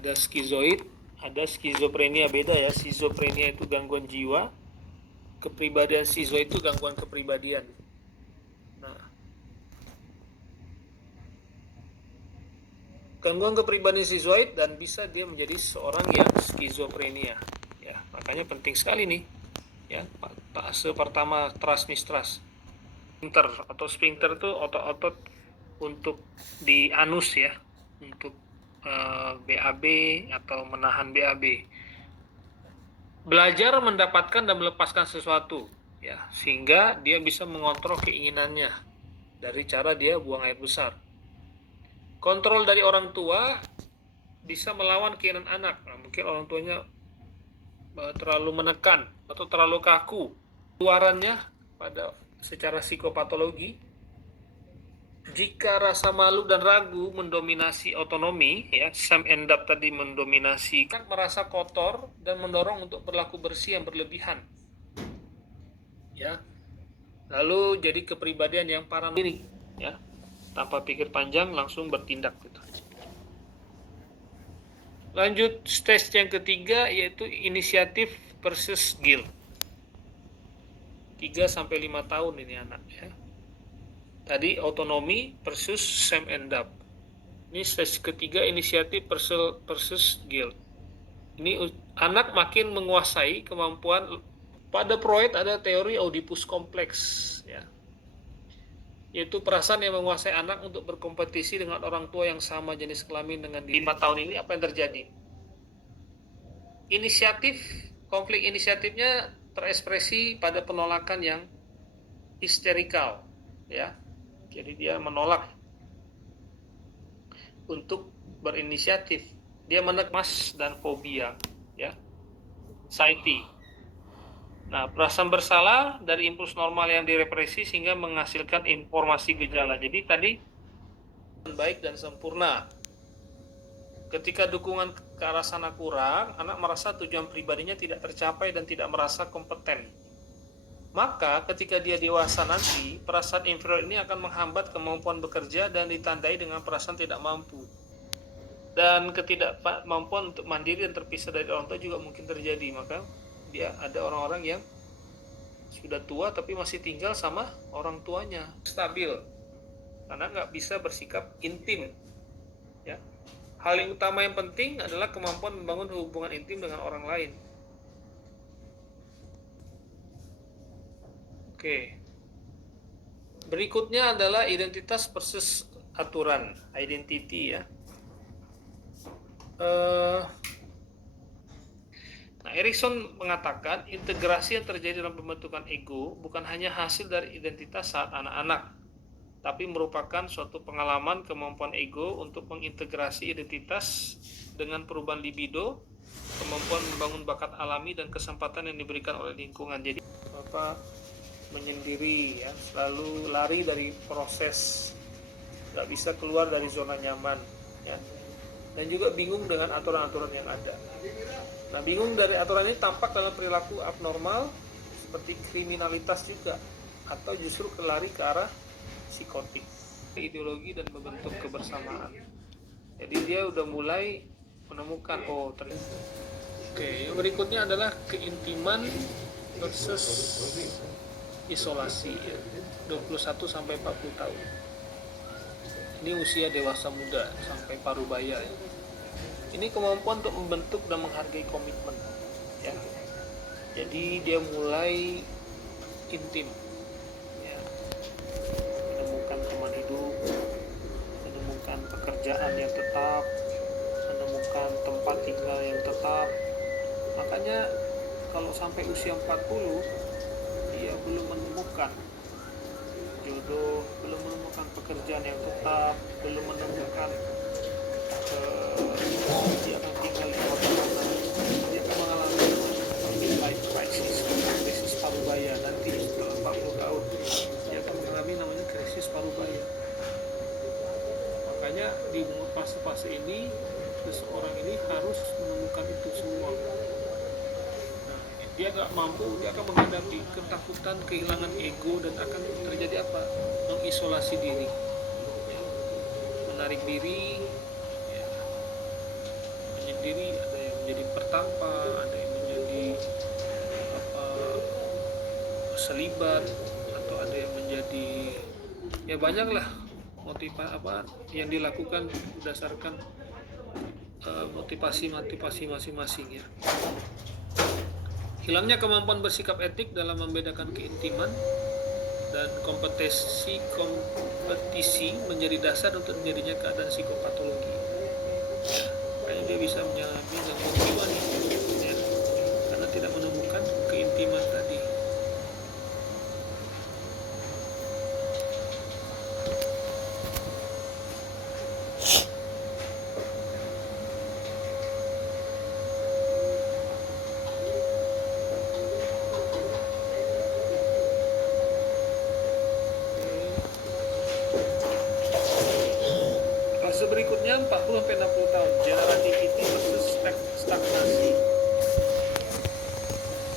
Ada skizoid, ada skizofrenia. Beda ya, skizofrenia itu gangguan jiwa, kepribadian skizoid itu gangguan kepribadian. Nah, gangguan kepribadian skizoid dan bisa dia menjadi seorang yang skizofrenia. Ya, makanya penting sekali nih. Ya, fase pertama trust mistrust. Sphincter atau sphincter itu otot-otot untuk di anus ya, untuk BAB atau menahan BAB. Belajar mendapatkan dan melepaskan sesuatu ya, sehingga dia bisa mengontrol keinginannya dari cara dia buang air besar. Kontrol dari orang tua bisa melawan keinginan anak. Nah, mungkin orang tuanya terlalu menekan atau terlalu kaku. Keluarannya pada secara psikopatologi, jika rasa malu dan ragu mendominasi otonomi, ya, Sam Endap tadi mendominasi, kan merasa kotor dan mendorong untuk berlaku bersih yang berlebihan. Ya. Lalu jadi kepribadian yang paranoid, ya. Tanpa pikir panjang langsung bertindak gitu. Lanjut stage yang ketiga yaitu inisiatif versus guilt. 3-5 tahun ini anak ya. Tadi otonomi versus Sam Endap. Ini stage ketiga inisiatif versus guilt. Ini anak makin menguasai kemampuan. Pada Freud ada teori Oedipus kompleks ya. Yaitu perasaan yang menguasai anak untuk berkompetisi dengan orang tua yang sama jenis kelamin dengan 5 tahun ini. Apa yang terjadi? Konflik inisiatifnya terekspresi pada penolakan yang histerikal ya. Jadi dia menolak untuk berinisiatif. Dia menemas dan fobia ya. Anxiety. Nah, perasaan bersalah dari impuls normal yang direpresi sehingga menghasilkan informasi gejala. Jadi tadi baik dan sempurna. Ketika dukungan ke arah sana kurang, anak merasa tujuan pribadinya tidak tercapai dan tidak merasa kompeten. Maka ketika dia dewasa nanti, perasaan inferior ini akan menghambat kemampuan bekerja dan ditandai dengan perasaan tidak mampu. Dan ketidakmampuan untuk mandiri dan terpisah dari orang tua juga mungkin terjadi. Maka dia ada orang-orang yang sudah tua tapi masih tinggal sama orang tuanya. Stabil, karena nggak bisa bersikap intim. Ya. Hal yang utama yang penting adalah kemampuan membangun hubungan intim dengan orang lain. Oke. Berikutnya adalah identitas versus aturan, identity ya. Nah, Erikson mengatakan integrasi yang terjadi dalam pembentukan ego bukan hanya hasil dari identitas saat anak-anak, tapi merupakan suatu pengalaman kemampuan ego untuk mengintegrasi identitas dengan perubahan libido, kemampuan membangun bakat alami dan kesempatan yang diberikan oleh lingkungan. Jadi Bapak menyendiri ya, selalu lari dari proses, nggak bisa keluar dari zona nyaman ya, dan juga bingung dengan aturan-aturan yang ada. Nah, bingung dari aturan ini tampak dalam perilaku abnormal seperti kriminalitas juga, atau justru lari ke arah psikotik, ideologi dan membentuk kebersamaan. Jadi dia udah mulai menemukan ternyata. Oke, yang berikutnya adalah keintiman versus isolasi ya. 21-40 tahun. Ini usia dewasa muda sampai parubaya ya. Ini kemampuan untuk membentuk dan menghargai komitmen ya. Jadi dia mulai intim ya. Menemukan teman hidup, menemukan pekerjaan yang tetap, menemukan tempat tinggal yang tetap. Makanya kalau sampai usia 40 dia belum menemukan jodoh, belum menemukan pekerjaan yang tetap, belum menemukan dia akan tinggal di kota mana, dia akan mengalami life crisis, krisis parubaya. Nanti setelah 40 tahun dia akan mengalami namanya krisis parubaya. Makanya di fase-fase ini seseorang ini harus menemukan itu semua. Dia nggak mampu, dia akan menghadapi ketakutan, kehilangan ego, dan akan terjadi apa? Mengisolasi diri ya. Menarik diri ya. sendiri, ada yang menjadi pertampa, ada yang menjadi selibat, atau ada yang menjadi, ya banyaklah yang dilakukan berdasarkan motivasi masing-masing ya. Hilangnya kemampuan bersikap etik dalam membedakan keintiman dan kompetisi menjadi dasar untuk terjadinya keadaan psikopatologi. Ya, makanya dia bisa mengalami gangguan jiwa nih, ya, karena tidak menemukan keintiman tadi. Fase berikutnya 40-60 tahun, generativity versus stagnasi.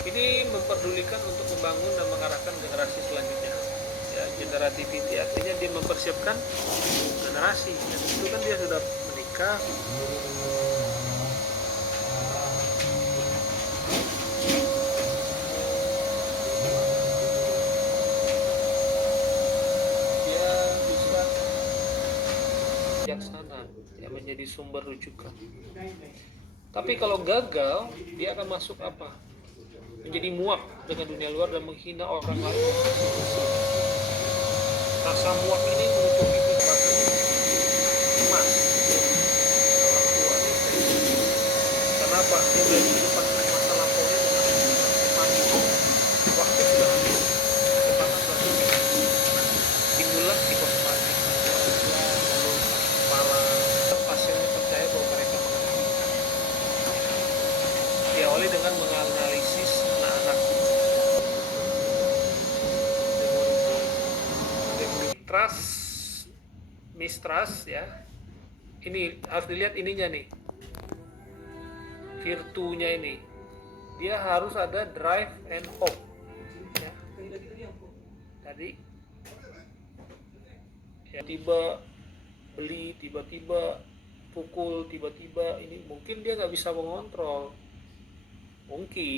Ini memperdulikan untuk membangun dan mengarahkan generasi selanjutnya. Ya, generativity artinya dia mempersiapkan generasi. Dan itu kan dia sudah menikah, dia bisa bijaksana, ya, menjadi sumber rujukan. Tapi kalau gagal, dia akan masuk apa? Menjadi muak dengan dunia luar dan menghina orang lain. Rasa muak ini menutupi kehidupannya emas orang tua dia. Kenapa? Dia belajar kehidupan masa lampaunya mati, waktu sudah habis, kesempatan sudah habis. Timbullah psikosomatik, lalu kepala pasiennya percaya bahwa mereka mengerti. Diawali dengan menganalisis anak-anak trust, mistrust, ya. Ini harus dilihat ininya nih, virtunya ini. Dia harus ada drive and hope, ya. Tadi ya, tiba beli, tiba-tiba pukul, tiba-tiba ini, mungkin dia nggak bisa mengontrol, mungkin